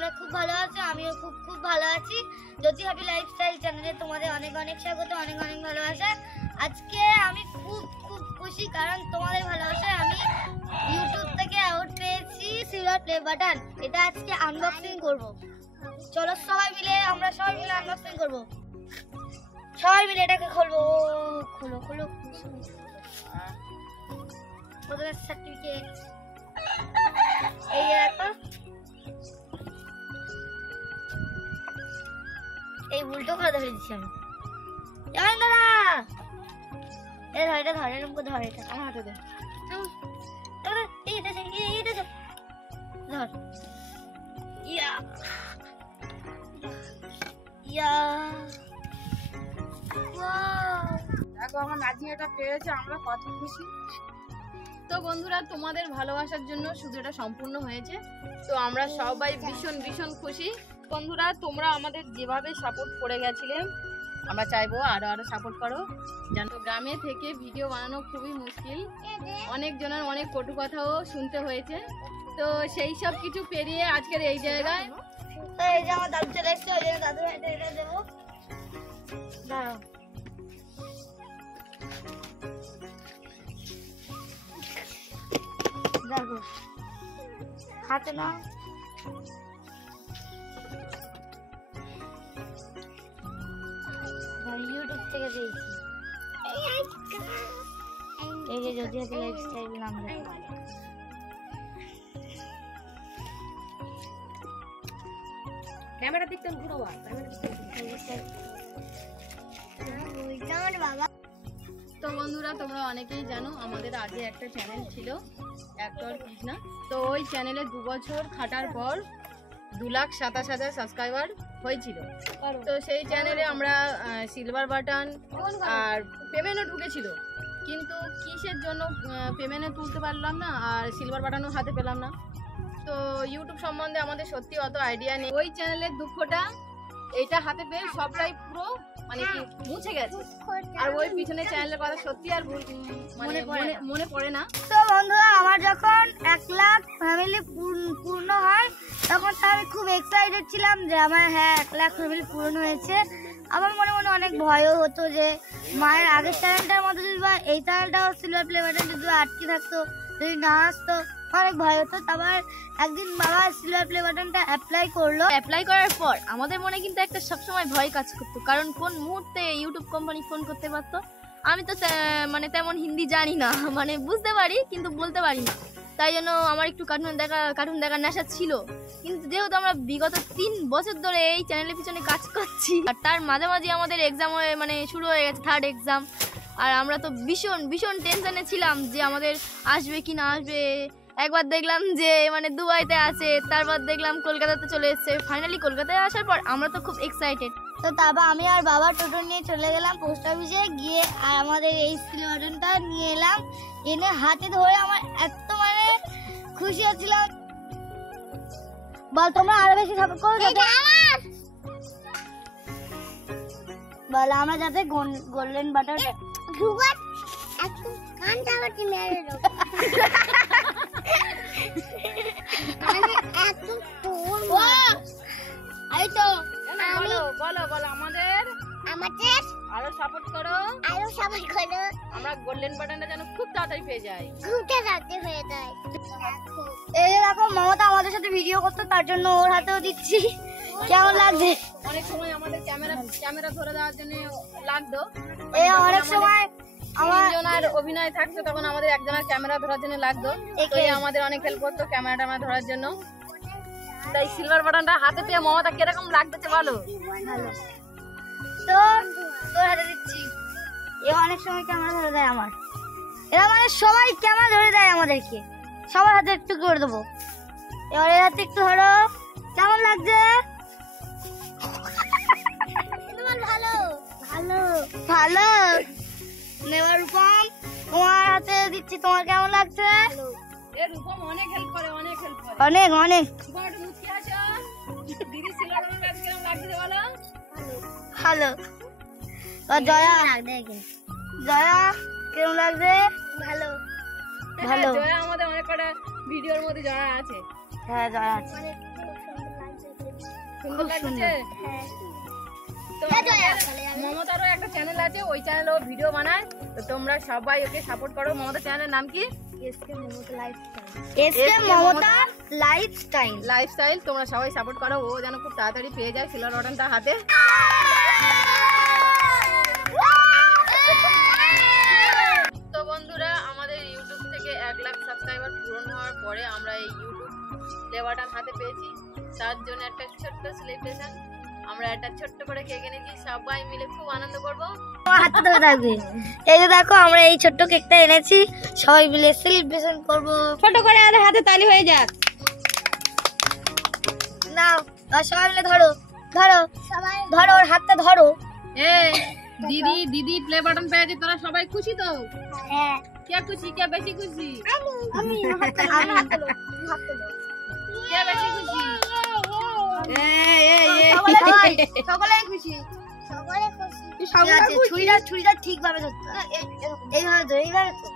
তোমরা খুব ভালো আছো, আমিও খুব খুব ভালো আছি। জ্যোতি হ্যাপি লাইফস্টাইল চ্যানেলে তোমাদের অনেক অনেক স্বাগত, অনেক অনেক ভালোবাসা। আজকে আমি খুব খুব খুশি, কারণ তোমাদের ভালোবাসায় আমি ইউটিউব থেকে অ্যাওয়ার্ড পেয়েছি সিলভার প্লে বাটন। এটা আজকে আনবক্সিং করব। চলো আমরা সবাই মিলে আনবক্সিং করব। সবাই মিলে এটাকে খুলবো। খোলো খোলো, প্রথমে সার্টিফিকেট এই দেখো। এই উল্টো করে ধরে দিচ্ছি আমি। দাদা এটা ধরে এরকম করে ধরে, এটা আমার হাতে দে। ধর ইয়া ইয়া। দেখো আমার নাজি এটা পেয়েছে, আমরা কত খুশি। তো বন্ধুরা, তোমাদের ভালোবাসার জন্য শুধু এটা সম্পূর্ণ হয়েছে। তো আমরা সবাই ভীষণ ভীষণ খুশি। বন্ধুরা, তোমরা আমাদের যেভাবে সাপোর্ট করে গেছিলে, আমরা চাইবো আরো সাপোর্ট করো। জানো গ্রামে থেকে ভিডিও বানানো খুবই মুশকিল, অনেক জনের অনেক কটু কথাও শুনতে হয়েছে। তো সেই সব কিছু পেরিয়ে আজকের এই জায়গায় এই যে আমার দাদু চলে এসছে, ওই জন্য দাদু এটা দেবো। দাঁড়াও, দেখো হাতে না ইউটিউব থেকে পেয়েছি। এই যে জ্যোতি হ্যাপি লাইফস্টাইল নাম লেখা। ক্যামেরা দিকটা ঘুরো, তো বন্ধুরা, তোমরা অনেকেই জানো আমাদের আগে একটা চ্যানেল ছিল অ্যাক্টর কৃষ্ণা। তো ওই চ্যানেলে 2 বছর খাটার পর 2,27,000 সাবস্ক্রাইবার হয়েছিল। তো সেই চ্যানেলে আমরা সিলভার বাটন আর পেমেন্টও ঢুকেছিল, কিন্তু কিসের জন্য পেমেন্টে তুলতে পারলাম না আর সিলভার বাটনও হাতে পেলাম না। তো ইউটিউব সম্বন্ধে আমাদের সত্যি অত আইডিয়া নেই। ওই চ্যানেলের দুঃখটা এইটা হাতে পেয়ে সবটাই পুরো মানে কি মুছে গেছে। আর ওই পিছনে চ্যানেলের কথা সত্যি আর মনে পড়ে না। তো বন্ধুরা, আমার যখন 1 লাখ ফ্যামিলি পূর্ণ হয়, তখন আমি খুব এক্সাইটেড ছিলাম যে আমার 1 লাখ ফ্যামিলি পূরণ হয়েছে। আমার মনে মনে অনেক ভয়ও হতো যে মায়ের আগের চ্যানেলটার মতো যদি বা এই চ্যানেলটাও সিলভার প্লে বাটন যদি আটকে থাকতো, যদি না আসতো, অনেক ভয় হতো। তারপর একদিন বাবা সিলভার প্লে বাটনটা অ্যাপ্লাই করলো। অ্যাপ্লাই করার পর আমাদের মনে কিন্তু একটা সবসময় ভয় কাজ করতো, কারণ কোন মুহূর্তে ইউটিউব কোম্পানি ফোন করতে পারতো। আমি তো মানে তেমন হিন্দি জানি না, মানে বুঝতে পারি কিন্তু বলতে পারি না। তাই জন্য আমার একটু কার্টুন দেখার নেশা ছিল। কিন্তু যেহেতু আমরা বিগত 3 বছর ধরে এই চ্যানেলের পিছনে কাজ করছি, আর তার মাঝামাঝি আমাদের এক্সাম মানে শুরু হয়ে গেছে, 3rd এক্সাম। আর আমরা তো ভীষণ ভীষণ টেনশনে ছিলাম যে আমাদের আসবে কি না আসবে। একবার দেখলাম যে মানে দুবাইতে আছে, তারপর দেখলাম কলকাতাতে চলে এসছে। ফাইনালি কলকাতায় আসার পর আমরা তো খুব এক্সাইটেড। তো তারপর আমি আর বাবা টোটো নিয়ে চলে গেলাম পোস্ট অফিসে গিয়ে, আর আমাদের এই সিলভার বাটনটা নিয়ে এলাম। এনে হাতে ধরে আমার এত মানে খুশি হচ্ছিলাম। বল তোমরা আরো বেশি সাপোর্ট করো, বল আমরা যাতে গোল্ডেন বাটন বলো আমাদের আরো সাপোর্ট করো, আমরা গোল্ডেন বাটনটা যেন খুব তাড়াতাড়ি পেয়ে যাই। এই যে দেখো, মমতা আমাদের সাথে ভিডিও করতো, তার জন্য ওর হাতেও দিচ্ছি। কেমন লাগছে? অনেক সময় আমাদের ক্যামেরা ধরে দেওয়ার জন্য লাগতো। অনেক সময় একজনের অভিনয় থাকতো, তখন আমাদের একজনের ক্যামেরা ধরার জন্য লাগতো। আমাদের অনেক হেল্প করতো ক্যামেরাটা ধরার জন্য। তাই সিলভার বাটনটা হাতে পেয়ে মমতা কিরকম লাগতেছে বলো? ভালো। তো তোর হাতে দিচ্ছি। অনেক সময় ক্যামেরা ধরে দেয় আমার, এরা মানে সবাই ক্যামেরা ধরে দেয় আমাদেরকে। সবার হাতে একটু করে দেবো। এবার এর হাতে একটু ধরো। কেমন লাগছে? ভালো ভালো ভালো। নেওয়ার রূপম তোমার হাতে দিচ্ছি, তোমার কেমন লাগছে? অনেক হেল্প করে, অনেক অনেক ভালো। জয়া কেমন লাগছে? ভালো ভালো। জয়া আমাদের অনেক কটা ভিডিওর মধ্যে জয়া আছে। হ্যাঁ জয়া আছে। সুন্দর লাগছে। তো মমতারও একটা চ্যানেল আছে, ওই চ্যানেলে ও ভিডিও বানায়, তো তোমরা সবাই ওকে সাপোর্ট করো। মমতার চ্যানেলের নাম কি? SK Mamata lifestyle. তোমরা সবাই সাপোর্ট করো, ও যেন খুব তাড়াতাড়ি পেয়ে যায় সিলভার বাটনটা হাতে। তো বন্ধুরা, আমাদের ইউটিউব থেকে 1 লাখ সাবস্ক্রাইবার পূরণ হওয়ার পরে আমরা এই ইউটিউব প্লে বাটন হাতে পেয়েছি। তার জন্য একটা ছোট্ট সেলিব্রেশন, আমরা একটা ছোট্ট করে কেক এনেছি, সবাই মিলে খুব আনন্দ করব। হাতে ধরে থাকবে। এই যে দেখো আমরা এই ছোট্ট কেকটা এনেছি, সবাই মিলে সেলিব্রেশন করব। ছোট করে আর হাতে তালি হয়ে যাক। নাও আর সবাই মিলে ধরো ধরো ধরো, ওর হাতটা ধরো। এই দিদি প্লে বাটন পেয়েছে, তোরা সবাই খুশি তো? হ্যাঁ কে খুশি, কে বেশি খুশি? আমি কে বেশি খুশি? সকলেই খুশি। ছুরিটা ঠিকভাবে ধরতে হবে। এইভাবে ধর, এইভাবে তো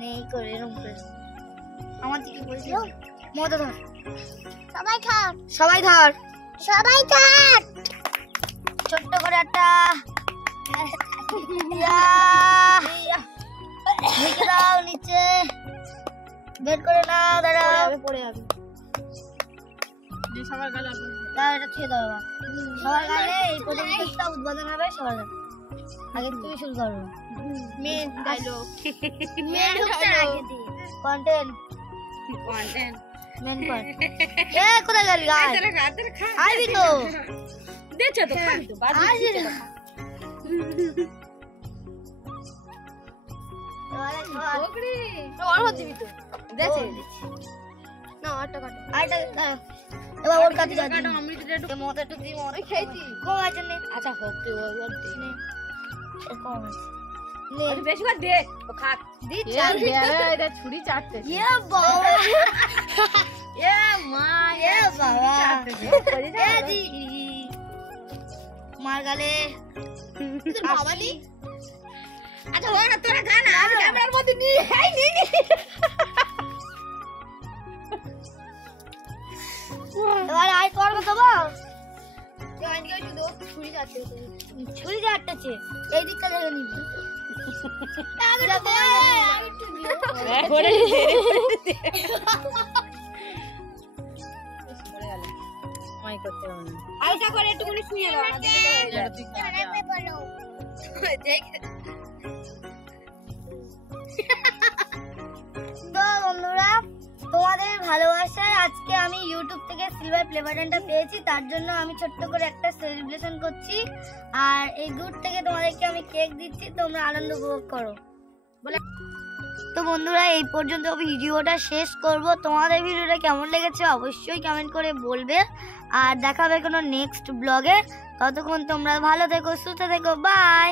নেই করে এরকম করে আমার দিকে বলছি। মতো ধর, সবাই ধর ছোট্ট করে একটা ঢেকে দাও, নিচে বের করে নাও। দাঁড়াও, পড়ে যাবে। সবার গালে এটা খেয়ে দাও। সবার গালে এই প্রথম কেকটা উদ্বোধন হবে সবার গালে। আগে তুমি শুরু করো। Main dialogue, content main content. এ কোথায় গেলি গাই? আইবি তো, দেছে তো খাবি তো, বাদ আসবি দিতে না। ওকড়ি ওর মধ্যে দিবি তো, দেছে না আটটা কাটো, আটটা দাঁড়া। এবার ওর কাছে যা কাটো, অমৃতটা একটু মতো একটু দিই। মতো খেয়েছি। কম আছে নে। আচ্ছা হোক, তুই ওর দে। কম আছে নে। আরে বেশি করে দে, ও খাক। দিচ্ছি। এটা ছুরি চাটতে। ইয়ে বাবা, এ মা, এ বাবা, করে এ দি মার গালে বাবা নি। আচ্ছা ওরা তোরা খা না, আমি ক্যামেরার মধ্যে নিয়ে হাই নি। এবার আই করবো তো বল। ছুরি চাটতেছে, এই দিকটা দেখে নিবি। মাই করতে হবে না। হালকা করে একটুখানি শুয়ে দাও। তো বন্ধুরা, তোমাদের ভালোবাসায় আজকে আমি ইউটিউব থেকে সিলভার প্লে বাটনটা পেয়েছি, তার জন্য আমি ছোট্ট করে একটা সেলিব্রেশন করছি। আর এই দূর থেকে তোমাদেরকে আমি কেক দিচ্ছি, তোমরা আনন্দ উপভোগ করো। তো বন্ধুরা, এই পর্যন্ত ভিডিওটা শেষ করব। তোমাদের ভিডিওটা কেমন লেগেছে অবশ্যই কমেন্ট করে বলবে। আর দেখা হবে কোনো নেক্সট ব্লগে। ততক্ষণ তোমরা ভালো থেকো, সুস্থ থেকো, বাই।